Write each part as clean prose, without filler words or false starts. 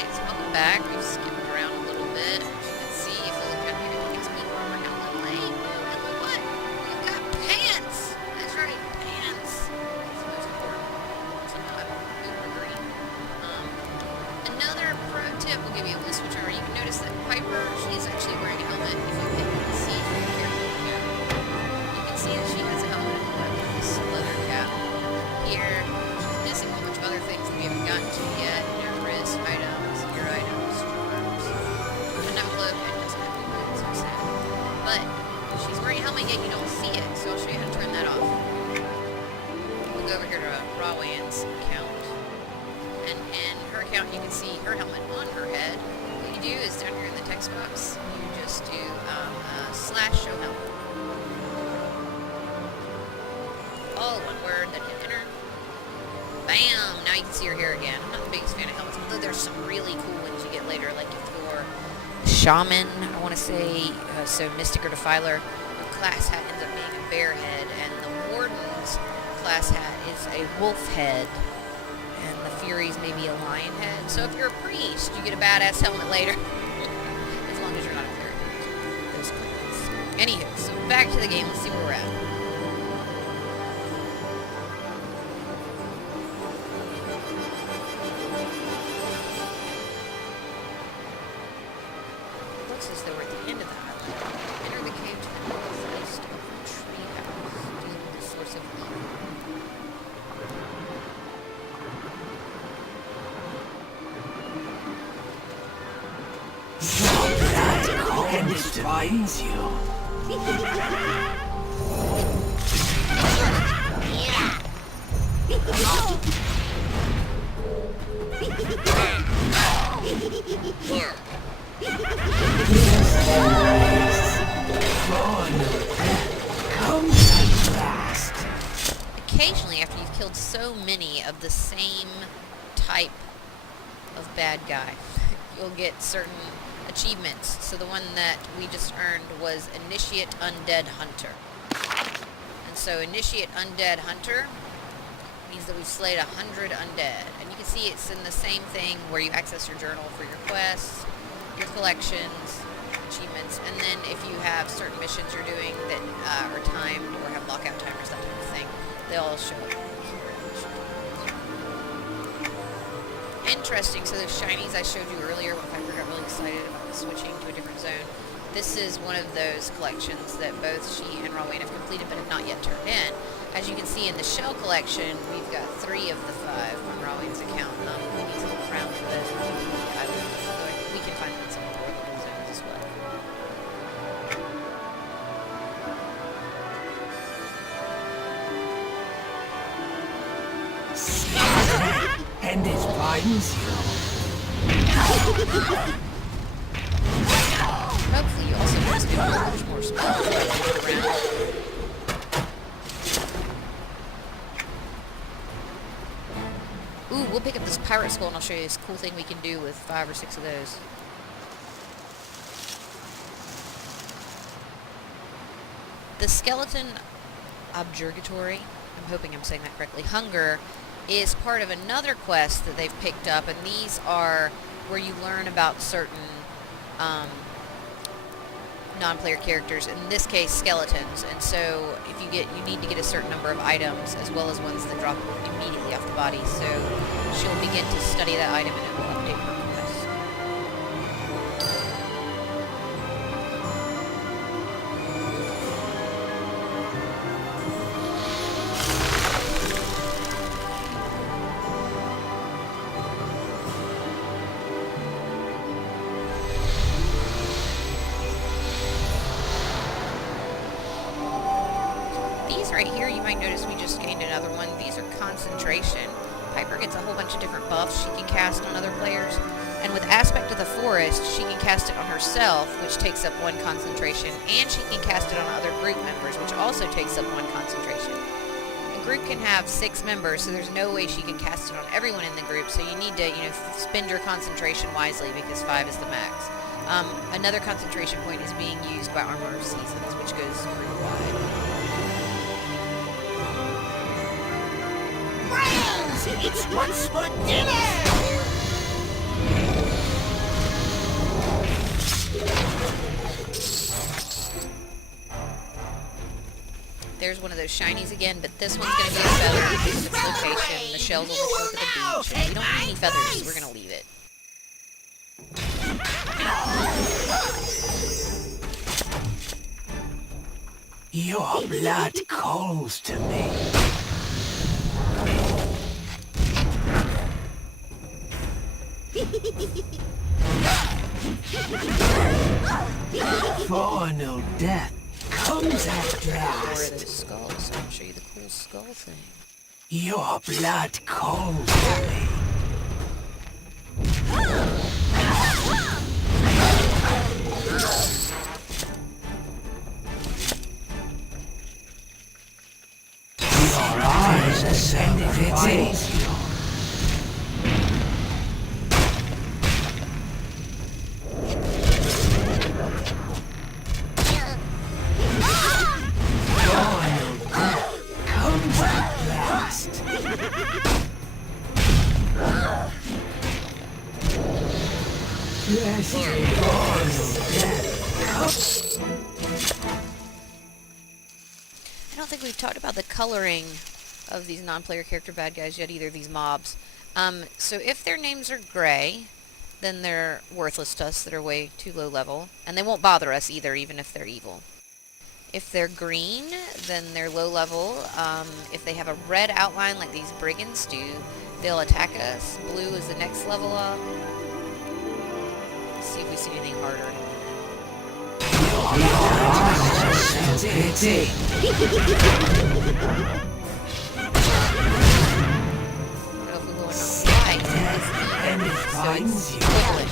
Alright, so welcome back. We've skipped around a little bit. As you can see, if you look down here, everything's been warmer down the lane. And look what? We've got pants! That's right, pants. That's the most important. So now I'm uber green. Another pro tip will give you a switch over. You can notice that Piper, she's actually wearing a helmet. If you can see from here, you can see that she has a helmet with this leather cap. Here, she's missing a whole bunch of other things that we haven't gotten to yet. Wrist items, ear items, charms. And no cloak, and doesn't have any boots, so sad. But she's wearing a helmet, yet you don't see it, so I'll show you how to turn that off. We'll go over here to Rawayne's account. And in her account, you can see her helmet on her head. What you do is down here in the text box, you just do / show helmet. All one word, then hit enter. Bam! Now you can see her hair again. I'm not the biggest fan of helmets, although there's some really cool ones you get later, like if you're Shaman, I want to say, so Mystic or Defiler, your class hat ends up being a bear head, and the Warden's class hat is a wolf head, and the Fury's maybe a lion head. So if you're a priest, you get a badass helmet later, as long as you're not a cleric. Those clerics. Anywho, so back to the game. Let's see where we're at. As though we're at the end of the island. Enter the cave to the northeast of the tree house, dealing with the source of evil. And it defines you. Occasionally, after you've killed so many of the same type of bad guy, you'll get certain achievements. So the one that we just earned was Initiate Undead Hunter. And so Initiate Undead Hunter means that we've slayed 100 undead. And you can see it's in the same thing where you access your journal for your quests, your collections, achievements, and then if you have certain missions you're doing that are timed or have lockout timers, that type of thing, they all show up here. Interesting, so those shinies I showed you earlier when Piper got really excited about switching to a different zone, this is one of those collections that both she and Rawayne have completed but have not yet turned in. As you can see in the shell collection, we've got 3 of the 5 on Rawayne's account. We need to look around for those. We can find them in some of the orbital zones as well. And it binds you. Hopefully you also notice there's more spells around. Ooh, we'll pick up this pirate skull and I'll show you this cool thing we can do with 5 or 6 of those. The skeleton objurgatory, I'm hoping I'm saying that correctly, hunger, is part of another quest that they've picked up, and these are where you learn about certain non-player characters, in this case skeletons, and so if you need to get a certain number of items as well as ones that drop immediately off the body, so she'll begin to study that item and it will update her quest. Right here, you might notice we just gained another one. These are concentration. Piper gets a whole bunch of different buffs she can cast on other players. And with Aspect of the Forest, she can cast it on herself, which takes up 1 concentration. And she can cast it on other group members, which also takes up 1 concentration. A group can have 6 members, so there's no way she can cast it on everyone in the group. So you need to, spend your concentration wisely because 5 is the max. Another concentration point is being used by Armor of Seasons, which goes group-wide. It's once for dinner! there's one of those shinies again, but this one's going to be a feather because of its location. The shell's on the shore of the beach, and we don't need any feathers, so we're going to leave it. Your blood calls to me. Final death comes at More of last. those skulls, so I'll show you the cool skull thing. Your blood calls to me. Your eyes ascend if it's easy. I don't think we've talked about the coloring of these non-player character bad guys yet either, these mobs. So if their names are gray, then they're worthless to us, that are way too low level. And they won't bother us either, even if they're evil. If they're green, then they're low level. If they have a red outline like these brigands do, they'll attack us. Blue is the next level up. Let's see if we see anything harder. If we go into white, it's equivalent.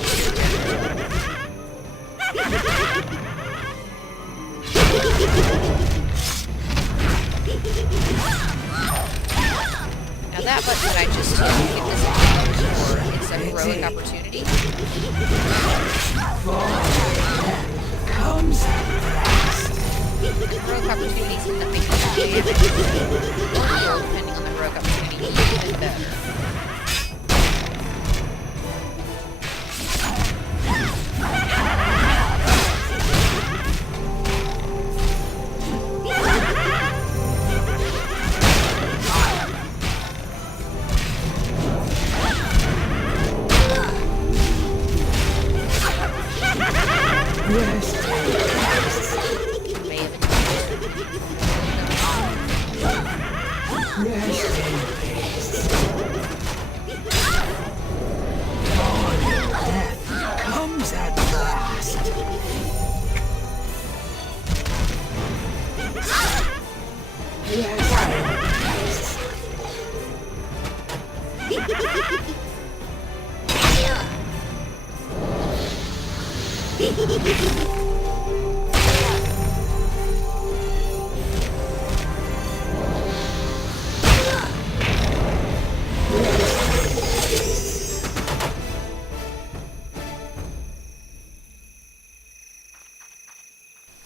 Now that button that I just hit, if this is it's a heroic opportunity. Heroic opportunities end up making damage. Or depending on the heroic opportunity, even better.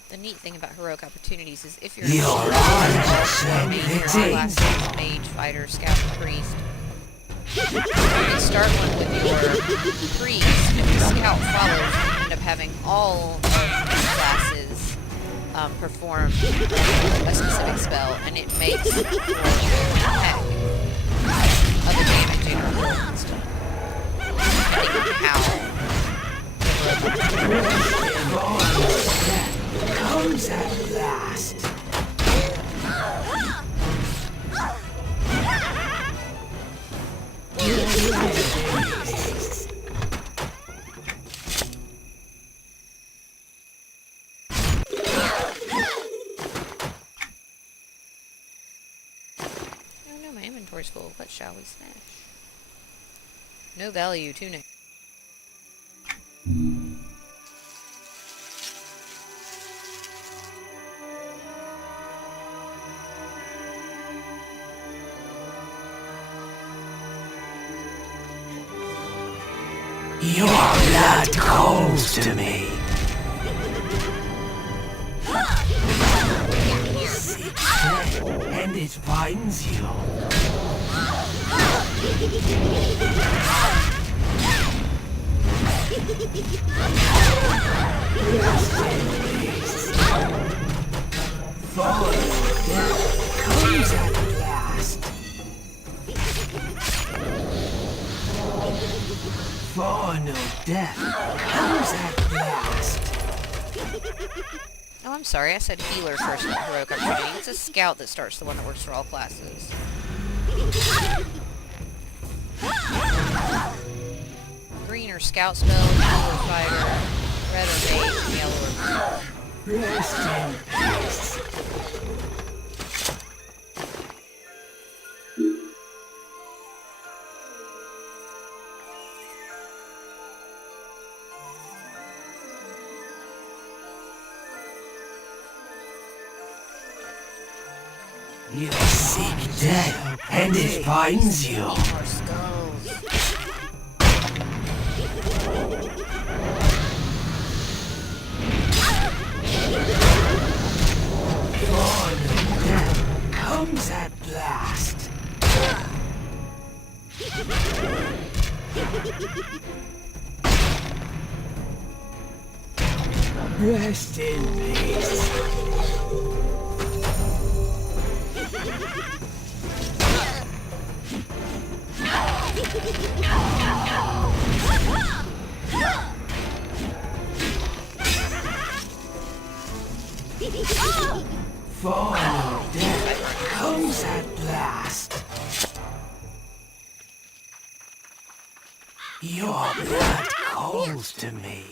The neat thing about heroic opportunities is if you're in a mage, fighter, scout, priest, you can start one with your priest, and if the scout follows, you end up having all of the classes perform a specific spell, and it makes for heck of a damage in your roll and stuff. Depending on how comes at last. Oh no, my inventory's full. What shall we smash? No value, tunic. Your blood calls to me. And it finds you. Rest in peace. Fall death comes at last. Final death comes at last. Oh, I'm sorry. I said healer first, not heroic opportunity. It's a scout that starts, the one that works for all classes. Green or scout spell, blue or fighter, red or mage, and yellow or blue. Rest in peace. You seek death, and it finds you. More skulls. Final death comes at last. Rest in peace. Final death comes at last. Your blood calls to me.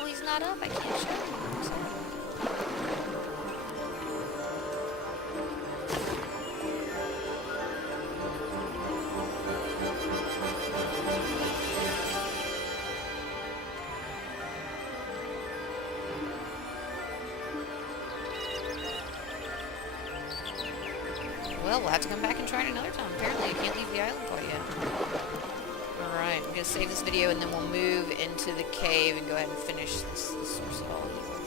Oh, he's not up. I can't show him. I'm sorry. Well, we'll have to come back and try it another time. Apparently, I can't leave the island quite yet. Alright, I'm going to save this video and then we'll move into the cave and go ahead and finish this source of all evil.